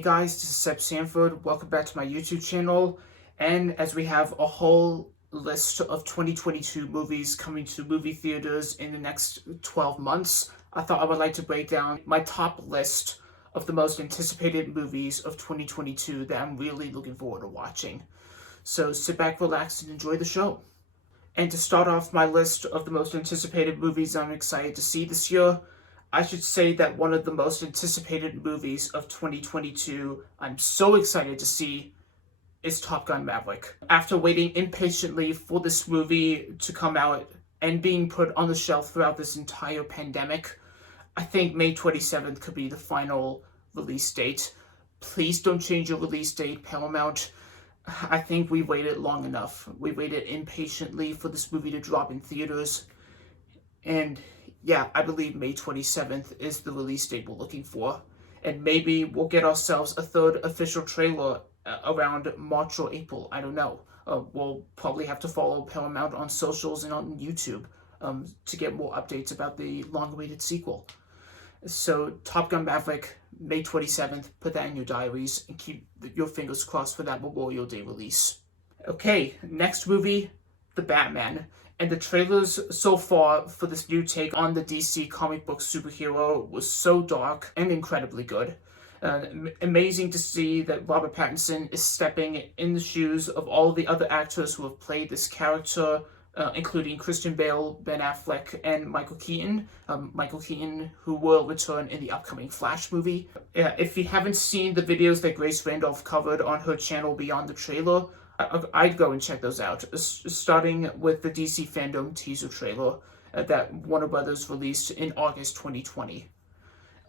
Hey guys, this is Seb Sanford. Welcome back to my YouTube channel. And as we have a whole list of 2022 movies coming to movie theaters in the next 12 months, I thought I would like to break down my top list of the most anticipated movies of 2022 that I'm really looking forward to watching. So sit back, relax, and enjoy the show. And to start off my list of the most anticipated movies I'm excited to see this year, I should say that one of the most anticipated movies of 2022 I'm so excited to see is Top Gun Maverick. After waiting impatiently for this movie to come out and being put on the shelf throughout this entire pandemic, I think May 27th could be the final release date. Please don't change your release date, Paramount. I think we waited long enough. We waited impatiently for this movie to drop in theaters. And yeah, I believe May 27th is the release date we're looking for. And maybe we'll get ourselves a third official trailer around March or April. I don't know. We'll probably have to follow Paramount on socials and on YouTube to get more updates about the long-awaited sequel. So Top Gun Maverick, May 27th, put that in your diaries and keep your fingers crossed for that Memorial Day release. Okay, next movie, The Batman. And the trailers so far for this new take on the DC comic book superhero was so dark and incredibly good. Amazing to see that Robert Pattinson is stepping in the shoes of all the other actors who have played this character, including Christian Bale, Ben Affleck, and Michael Keaton. Michael Keaton, who will return in the upcoming Flash movie. If you haven't seen the videos that Grace Randolph covered on her channel beyond the trailer, I'd go and check those out, starting with the DC Fandom teaser trailer that Warner Brothers released in August 2020.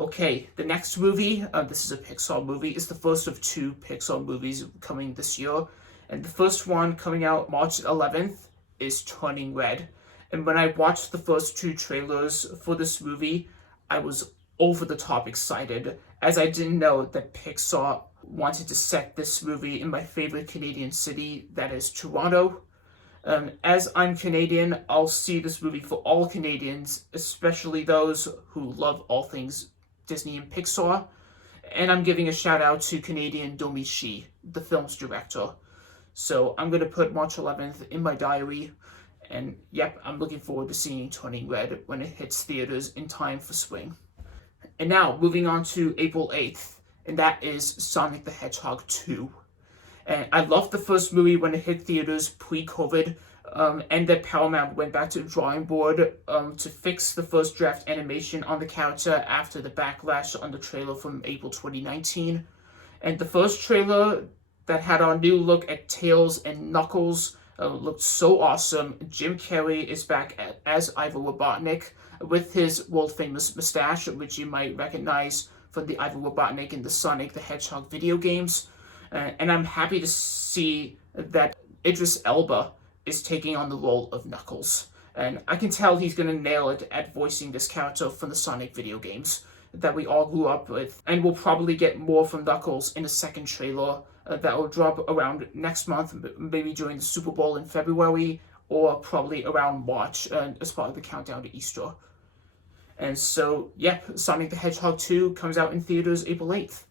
Okay, the next movie, this is a Pixar movie, is the first of two Pixar movies coming this year. And the first one coming out March 11th is Turning Red. And when I watched the first two trailers for this movie, I was over the top excited, as I didn't know that Pixar wanted to set this movie in my favorite Canadian city, that is Toronto. As I'm Canadian, I'll see this movie for all Canadians, especially those who love all things Disney and Pixar. And I'm giving a shout out to Canadian Domi Shi, the film's director. So I'm going to put March 11th in my diary. And yep, I'm looking forward to seeing Turning Red when it hits theaters in time for spring. And now, moving on to April 8th. And that is Sonic the Hedgehog 2. And I loved the first movie when it hit theaters pre-COVID, and that Paramount went back to the drawing board to fix the first draft animation on the character after the backlash on the trailer from April 2019. And the first trailer that had our new look at Tails and Knuckles looked so awesome. Jim Carrey is back as Ivor Robotnik with his world-famous mustache, which you might recognize from the Ivor Robotnik in the Sonic the Hedgehog video games. And I'm happy to see that Idris Elba is taking on the role of Knuckles. And I can tell he's going to nail it at voicing this character from the Sonic video games that we all grew up with. And we'll probably get more from Knuckles in a second trailer that will drop around next month, maybe during the Super Bowl in February, or probably around March as part of the countdown to Easter. And so, yep, Sonic the Hedgehog 2 comes out in theaters April 8th.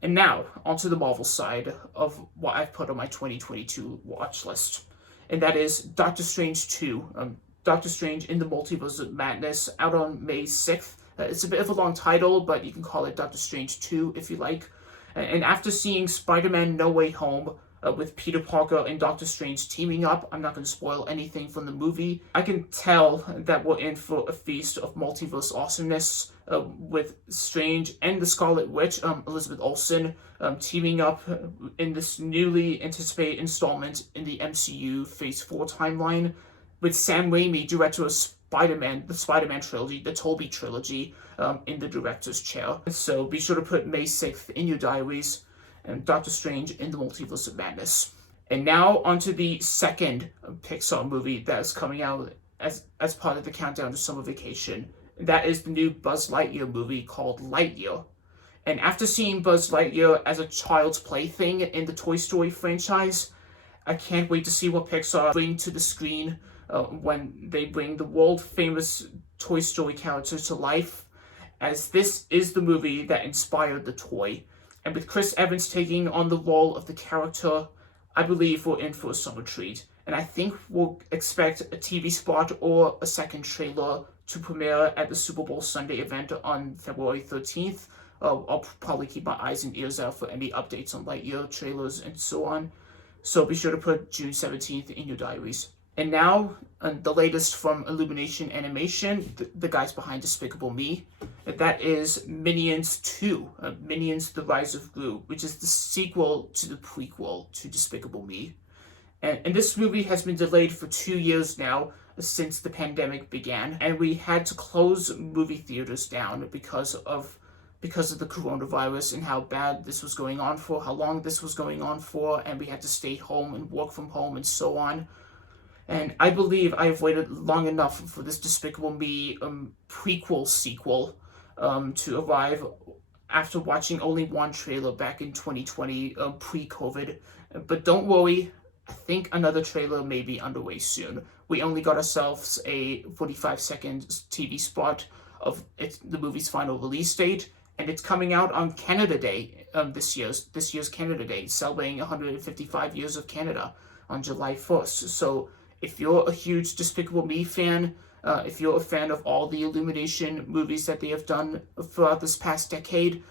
And now, onto the Marvel side of what I've put on my 2022 watch list. And that is Doctor Strange 2. Doctor Strange in the Multiverse of Madness, out on May 6th. It's a bit of a long title, but you can call it Doctor Strange 2 if you like. And after seeing Spider-Man No Way Home, with Peter Parker and Doctor Strange teaming up, I'm not going to spoil anything from the movie, I can tell that we're in for a feast of multiverse awesomeness, with Strange and the Scarlet Witch, Elizabeth Olsen, teaming up in this newly anticipated installment in the MCU Phase 4 timeline, with Sam Raimi, director of Spider-Man, the Spider-Man trilogy, the Tobey trilogy, in the director's chair. So be sure to put May 6th in your diaries, and Doctor Strange in the Multiverse of Madness. And now onto the second Pixar movie that is coming out as part of the countdown to summer vacation. That is the new Buzz Lightyear movie called Lightyear. And after seeing Buzz Lightyear as a child's plaything in the Toy Story franchise, I can't wait to see what Pixar bring to the screen when they bring the world-famous Toy Story characters to life, as this is the movie that inspired the toy. And with Chris Evans taking on the role of the character, I believe we're in for a summer treat. And I think we'll expect a TV spot or a second trailer to premiere at the Super Bowl Sunday event on February 13th. I'll probably keep my eyes and ears out for any updates on Lightyear trailers and so on. So be sure to put June 17th in your diaries. And now, the latest from Illumination Animation, the guys behind Despicable Me. That is Minions 2, Minions The Rise of Gru, which is the sequel to the prequel to Despicable Me. And this movie has been delayed for 2 years now, since the pandemic began. And we had to close movie theaters down because of the coronavirus and how bad this was going on for, how long this was going on for, and we had to stay home and work from home and so on. And I believe I have waited long enough for this Despicable Me prequel sequel to arrive after watching only one trailer back in 2020, pre-COVID. But don't worry, I think another trailer may be underway soon. We only got ourselves a 45-second TV spot of the movie's final release date, and it's coming out on Canada Day, this year's Canada Day, celebrating 155 years of Canada on July 1st. So if you're a huge Despicable Me fan, if you're a fan of all the Illumination movies that they have done throughout this past decade,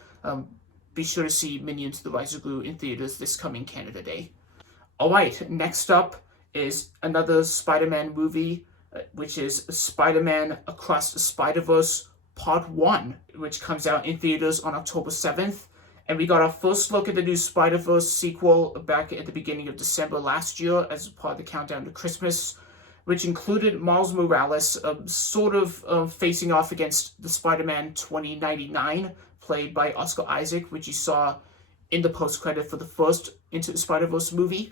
be sure to see Minions The Rise of Gru in theaters this coming Canada Day. Alright, next up is another Spider-Man movie, which is Spider-Man Across the Spider-Verse Part 1, which comes out in theaters on October 7th. And we got our first look at the new Spider-Verse sequel back at the beginning of December last year as part of the countdown to Christmas, which included Miles Morales facing off against the Spider-Man 2099, played by Oscar Isaac, which you saw in the post-credit for the first Into the Spider-Verse movie.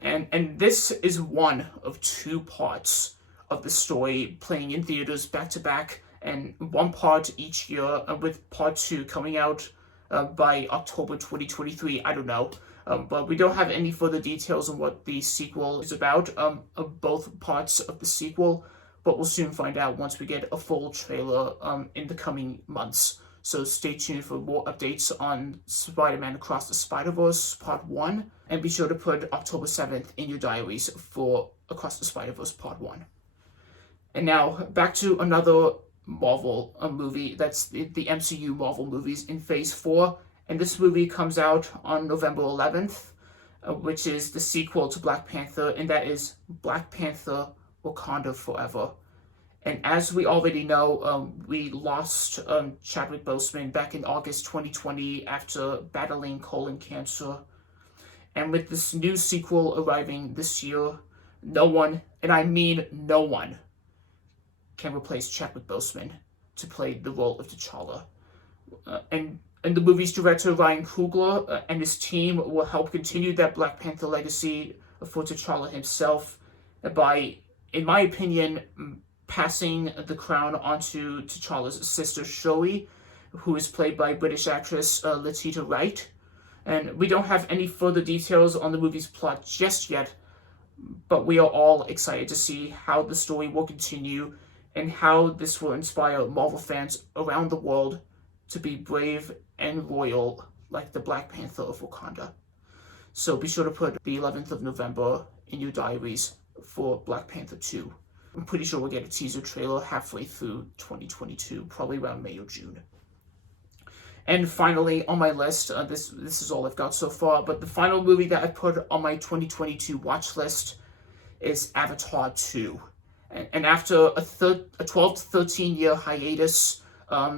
And this is one of 2 parts of the story playing in theaters back-to-back, and one part each year, with part 2 coming out by October 2023. I don't know, but we don't have any further details on what the sequel is about, of both parts of the sequel, but we'll soon find out once we get a full trailer in the coming months. So stay tuned for more updates on Spider-Man Across the Spider-Verse Part 1, and be sure to put October 7th in your diaries for Across the Spider-Verse Part 1. And now, back to another Marvel movie. That's the MCU Marvel movies in Phase 4, and this movie comes out on November 11th, which is the sequel to Black Panther, and that is Black Panther: Wakanda Forever. And as we already know, we lost Chadwick Boseman back in August 2020 after battling colon cancer. And with this new sequel arriving this year, no one, and I mean no one, can replace Chadwick Boseman to play the role of T'Challa. And the movie's director, Ryan Coogler, and his team will help continue that Black Panther legacy for T'Challa himself by, in my opinion, passing the crown onto T'Challa's sister, Shuri, who is played by British actress Letitia Wright. And we don't have any further details on the movie's plot just yet, but we are all excited to see how the story will continue and how this will inspire Marvel fans around the world to be brave and loyal like the Black Panther of Wakanda. So be sure to put the 11th of November in your diaries for Black Panther 2. I'm pretty sure we'll get a teaser trailer halfway through 2022, probably around May or June. And finally, on my list, this is all I've got so far, but the final movie that I put on my 2022 watch list is Avatar 2. And after a 12 to 13 year hiatus,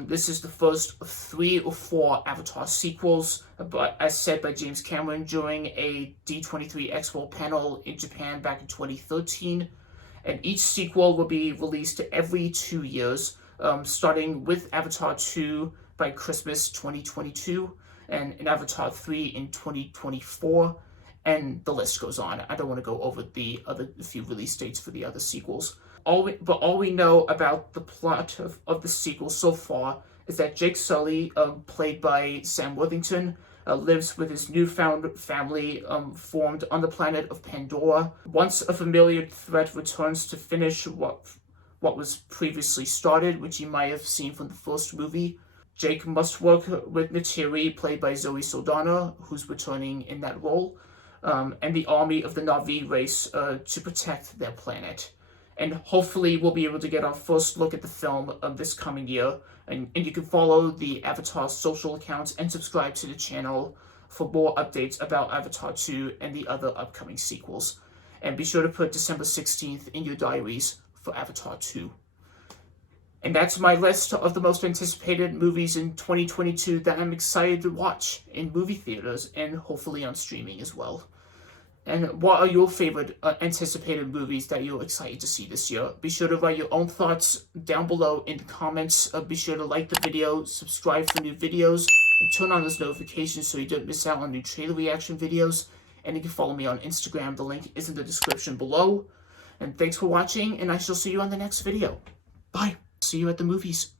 this is the first of 3 or 4 Avatar sequels, but as said by James Cameron during a D23 Expo panel in Japan back in 2013. And each sequel will be released every 2 years, starting with Avatar 2 by Christmas 2022, and Avatar 3 in 2024, and the list goes on. I don't want to go over the other few release dates for the other sequels. All we know about the plot of the sequel so far is that Jake Sully, played by Sam Worthington, lives with his newfound family formed on the planet of Pandora. Once a familiar threat returns to finish what was previously started, which you might have seen from the first movie, Jake must work with Neytiri, played by Zoe Saldana, who's returning in that role, and the army of the Na'vi race to protect their planet. And hopefully we'll be able to get our first look at the film this coming year. And you can follow the Avatar social accounts and subscribe to the channel for more updates about Avatar 2 and the other upcoming sequels. And be sure to put December 16th in your diaries for Avatar 2. And that's my list of the most anticipated movies in 2022 that I'm excited to watch in movie theaters and hopefully on streaming as well. And what are your favorite anticipated movies that you're excited to see this year? Be sure to write your own thoughts down below in the comments. Be sure to like the video, subscribe for new videos, and turn on those notifications so you don't miss out on new trailer reaction videos. And you can follow me on Instagram. The link is in the description below. And thanks for watching, and I shall see you on the next video. Bye. See you at the movies.